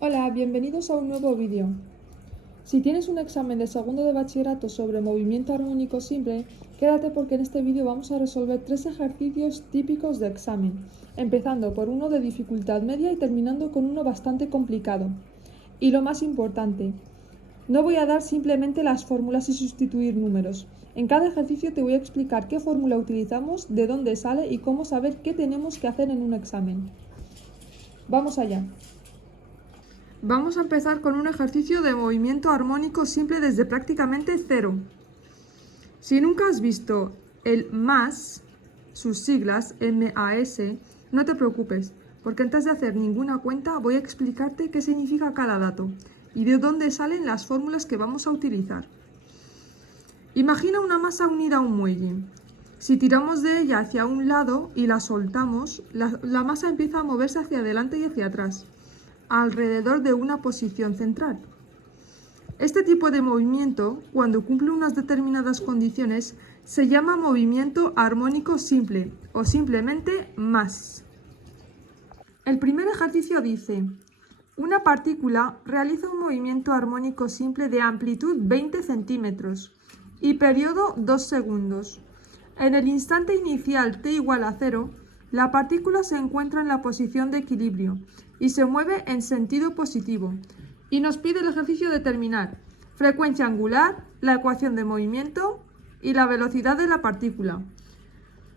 Hola, bienvenidos a un nuevo vídeo. Si tienes un examen de segundo de bachillerato sobre movimiento armónico simple, quédate porque en este vídeo vamos a resolver 3 ejercicios típicos de examen, empezando por uno de dificultad media y terminando con uno bastante complicado. Y lo más importante, no voy a dar simplemente las fórmulas y sustituir números. En cada ejercicio te voy a explicar qué fórmula utilizamos, de dónde sale y cómo saber qué tenemos que hacer en un examen. Vamos allá. Vamos a empezar con un ejercicio de movimiento armónico simple desde prácticamente cero. Si nunca has visto el MAS, sus siglas MAS, no te preocupes, porque antes de hacer ninguna cuenta voy a explicarte qué significa cada dato y de dónde salen las fórmulas que vamos a utilizar. Imagina una masa unida a un muelle. Si tiramos de ella hacia un lado y la soltamos, la masa empieza a moverse hacia adelante y hacia atrás, alrededor de una posición central. Este tipo de movimiento, cuando cumple unas determinadas condiciones, se llama movimiento armónico simple o simplemente MAS. El primer ejercicio dice: una partícula realiza un movimiento armónico simple de amplitud 20 centímetros y periodo 2 segundos. En el instante inicial t igual a 0, la partícula se encuentra en la posición de equilibrio y se mueve en sentido positivo. Y nos pide el ejercicio determinar frecuencia angular, la ecuación de movimiento y la velocidad de la partícula.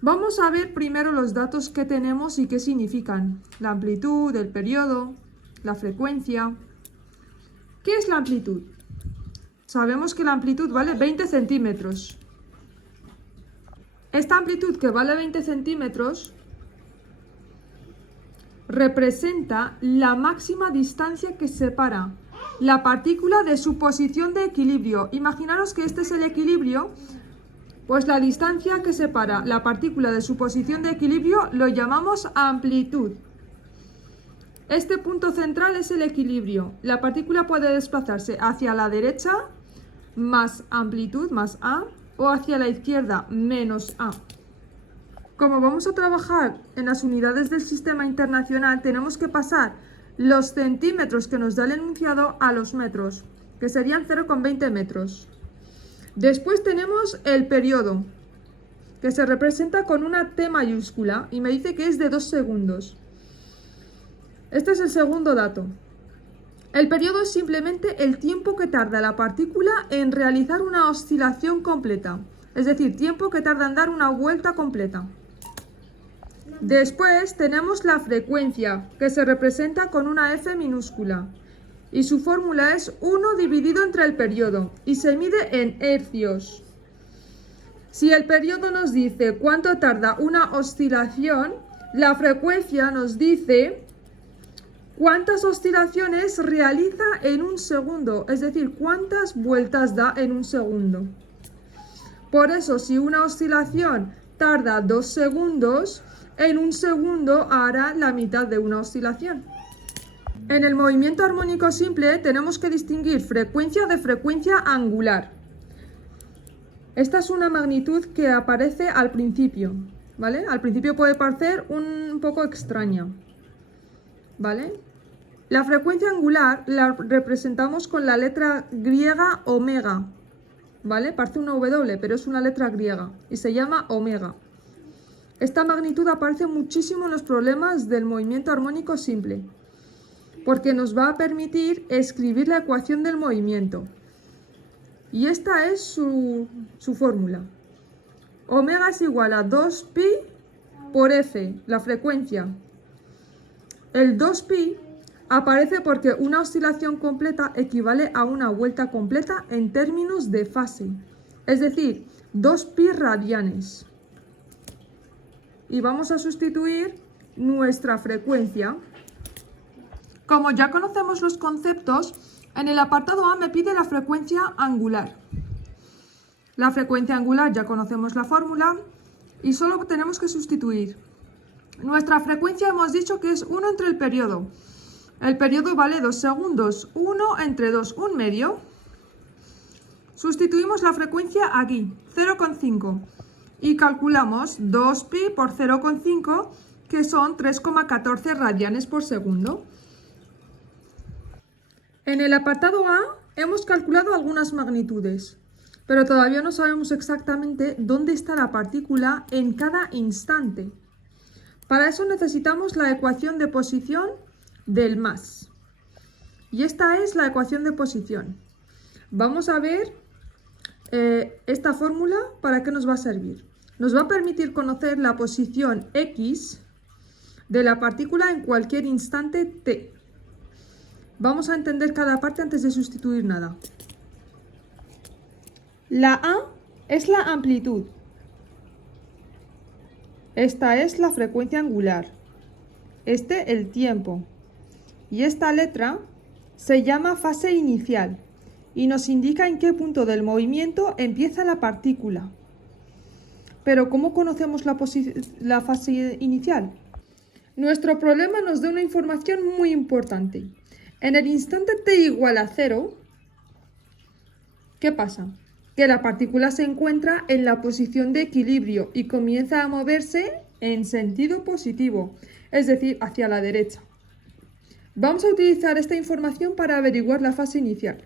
Vamos a ver primero los datos que tenemos y qué significan. La amplitud, el periodo, la frecuencia. ¿Qué es la amplitud? Sabemos que la amplitud vale 20 centímetros. Esta amplitud que vale 20 centímetros representa la máxima distancia que separa la partícula de su posición de equilibrio. Imaginaros que este es el equilibrio, pues la distancia que separa la partícula de su posición de equilibrio lo llamamos amplitud. Este punto central es el equilibrio. La partícula puede desplazarse hacia la derecha, más amplitud, más A, o hacia la izquierda, menos A. Como vamos a trabajar en las unidades del sistema internacional, tenemos que pasar los centímetros que nos da el enunciado a los metros, que serían 0,20 metros. Después tenemos el periodo, que se representa con una T mayúscula y me dice que es de 2 segundos. Este es el segundo dato. El periodo es simplemente el tiempo que tarda la partícula en realizar una oscilación completa, es decir, tiempo que tarda en dar una vuelta completa. Después tenemos la frecuencia, que se representa con una F minúscula, y su fórmula es 1 dividido entre el periodo, y se mide en hercios. Si el periodo nos dice cuánto tarda una oscilación, la frecuencia nos dice cuántas oscilaciones realiza en un segundo, es decir, cuántas vueltas da en un segundo. Por eso, si una oscilación tarda 2 segundos, en un segundo hará la mitad de una oscilación. En el movimiento armónico simple tenemos que distinguir frecuencia de frecuencia angular. Esta es una magnitud que aparece al principio, ¿vale? Al principio puede parecer un poco extraña, ¿vale? La frecuencia angular la representamos con la letra griega omega, ¿vale? Parece una W, pero es una letra griega y se llama omega. Esta magnitud aparece muchísimo en los problemas del movimiento armónico simple, porque nos va a permitir escribir la ecuación del movimiento. Y esta es su fórmula. Omega es igual a 2pi por F, la frecuencia. El 2pi aparece porque una oscilación completa equivale a una vuelta completa en términos de fase, es decir, 2pi radianes. Y vamos a sustituir nuestra frecuencia. Como ya conocemos los conceptos, en el apartado A me pide la frecuencia angular. La frecuencia angular ya conocemos la fórmula y solo tenemos que sustituir. Nuestra frecuencia hemos dicho que es 1 entre el periodo. El periodo vale 2 segundos. 1 entre 2, 1 medio. Sustituimos la frecuencia aquí, 0,5. Y calculamos 2pi por 0,5, que son 3,14 radianes por segundo. En el apartado A hemos calculado algunas magnitudes, pero todavía no sabemos exactamente dónde está la partícula en cada instante. Para eso necesitamos la ecuación de posición del más. Y esta es la ecuación de posición. Vamos a ver esta fórmula para qué nos va a servir. Nos va a permitir conocer la posición x de la partícula en cualquier instante t. Vamos a entender cada parte antes de sustituir nada. La A es la amplitud. Esta es la frecuencia angular. Este el tiempo. Y esta letra se llama fase inicial y nos indica en qué punto del movimiento empieza la partícula. Pero ¿cómo conocemos la fase inicial? Nuestro problema nos da una información muy importante. En el instante t igual a 0, ¿qué pasa? Que la partícula se encuentra en la posición de equilibrio y comienza a moverse en sentido positivo, es decir, hacia la derecha. Vamos a utilizar esta información para averiguar la fase inicial.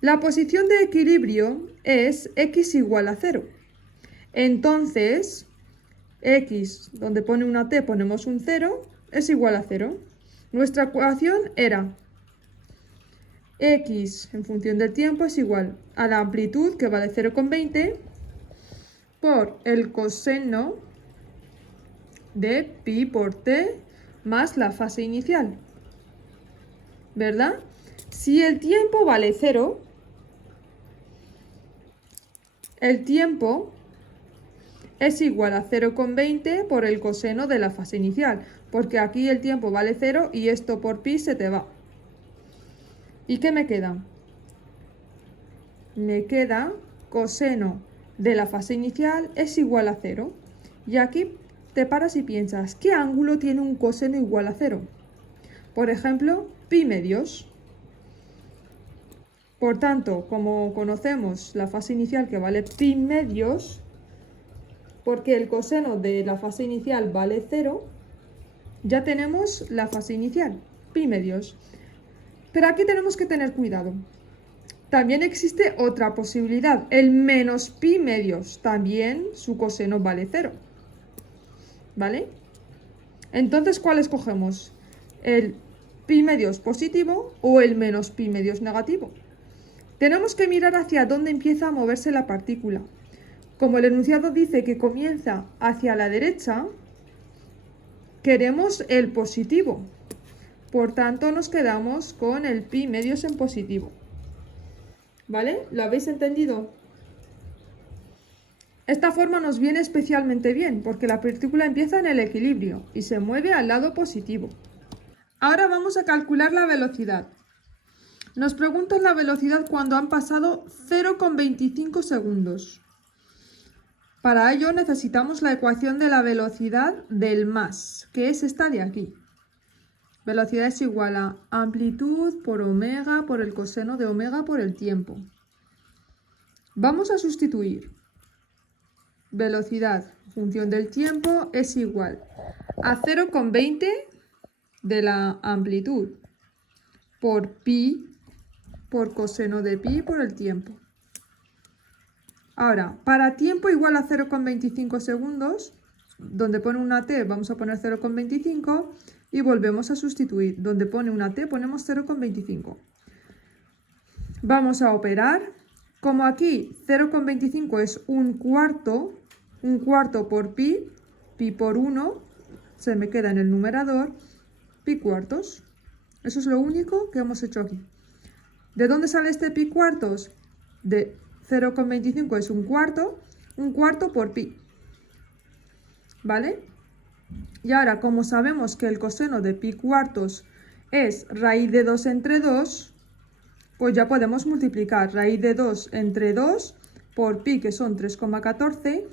La posición de equilibrio es x igual a 0. Entonces, x, donde pone una t ponemos un 0, es igual a 0. Nuestra ecuación era x en función del tiempo es igual a la amplitud, que vale 0,20, por el coseno de pi por t más la fase inicial. ¿Verdad? Si el tiempo vale 0, el tiempo es igual a 0,20 por el coseno de la fase inicial, porque aquí el tiempo vale 0 y esto por pi se te va. ¿Y qué me queda? Me queda coseno de la fase inicial es igual a 0. Y aquí te paras y piensas, ¿qué ángulo tiene un coseno igual a 0? Por ejemplo, pi medios. Por tanto, como conocemos la fase inicial que vale pi medios, porque el coseno de la fase inicial vale 0, ya tenemos la fase inicial, pi medios. Pero aquí tenemos que tener cuidado. También existe otra posibilidad, el menos pi medios. También su coseno vale 0. ¿Vale? Entonces, ¿cuál escogemos? ¿El pi medios positivo o el menos pi medios negativo? Tenemos que mirar hacia dónde empieza a moverse la partícula. Como el enunciado dice que comienza hacia la derecha, queremos el positivo. Por tanto, nos quedamos con el pi medios en positivo. ¿Vale? ¿Lo habéis entendido? Esta forma nos viene especialmente bien porque la partícula empieza en el equilibrio y se mueve al lado positivo. Ahora vamos a calcular la velocidad. Nos preguntan la velocidad cuando han pasado 0,25 segundos. Para ello necesitamos la ecuación de la velocidad del más, que es esta de aquí. Velocidad es igual a amplitud por omega por el coseno de omega por el tiempo. Vamos a sustituir. Velocidad en función del tiempo es igual a 0,20 de la amplitud por pi por coseno de pi por el tiempo. Ahora, para tiempo igual a 0,25 segundos, donde pone una t vamos a poner 0,25 y volvemos a sustituir. Donde pone una t ponemos 0,25. Vamos a operar. Como aquí 0,25 es un cuarto por pi, pi por 1, se me queda en el numerador, pi cuartos. Eso es lo único que hemos hecho aquí. ¿De dónde sale este pi cuartos? De 0,25 es un cuarto por pi. ¿Vale? Y ahora, como sabemos que el coseno de pi cuartos es raíz de 2 entre 2, pues ya podemos multiplicar raíz de 2 entre 2 por pi, que son 3,14.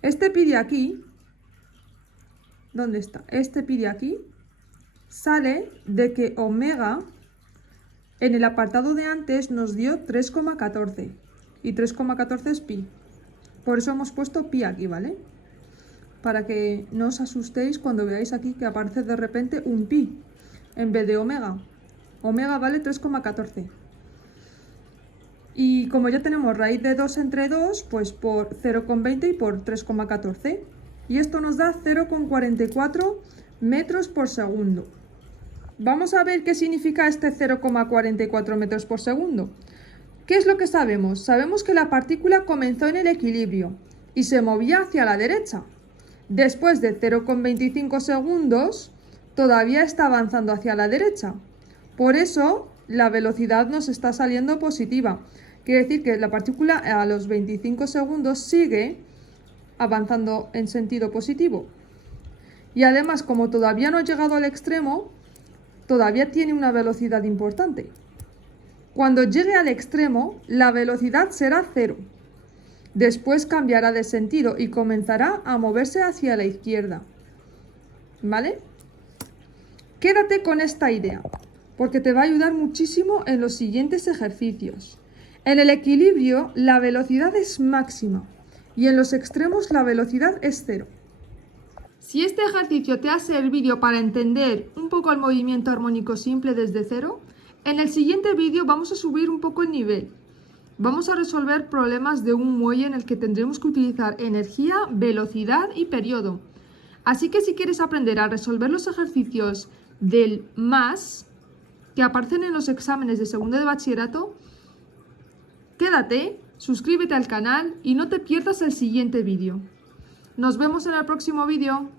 Este pi de aquí, ¿dónde está? Este pi de aquí sale de que omega en el apartado de antes nos dio 3,14 y 3,14 es pi. Por eso hemos puesto pi aquí, ¿vale? Para que no os asustéis cuando veáis aquí que aparece de repente un pi en vez de omega. Omega vale 3,14. Y como ya tenemos raíz de 2 entre 2, pues por 0,20 y por 3,14. Y esto nos da 0,44 metros por segundo. Vamos a ver qué significa este 0,44 metros por segundo. ¿Qué es lo que sabemos? Sabemos que la partícula comenzó en el equilibrio y se movía hacia la derecha. Después de 0,25 segundos, todavía está avanzando hacia la derecha. Por eso, la velocidad nos está saliendo positiva. Quiere decir que la partícula a los 25 segundos sigue avanzando en sentido positivo. Y además, como todavía no ha llegado al extremo, todavía tiene una velocidad importante. Cuando llegue al extremo, la velocidad será 0. Después cambiará de sentido y comenzará a moverse hacia la izquierda. ¿Vale? Quédate con esta idea, porque te va a ayudar muchísimo en los siguientes ejercicios. En el equilibrio, la velocidad es máxima y en los extremos la velocidad es 0. Si este ejercicio te ha servido para entender un poco el movimiento armónico simple desde cero, en el siguiente vídeo vamos a subir un poco el nivel. Vamos a resolver problemas de un muelle en el que tendremos que utilizar energía, velocidad y periodo. Así que si quieres aprender a resolver los ejercicios del más que aparecen en los exámenes de segundo de bachillerato, quédate, suscríbete al canal y no te pierdas el siguiente vídeo. Nos vemos en el próximo vídeo.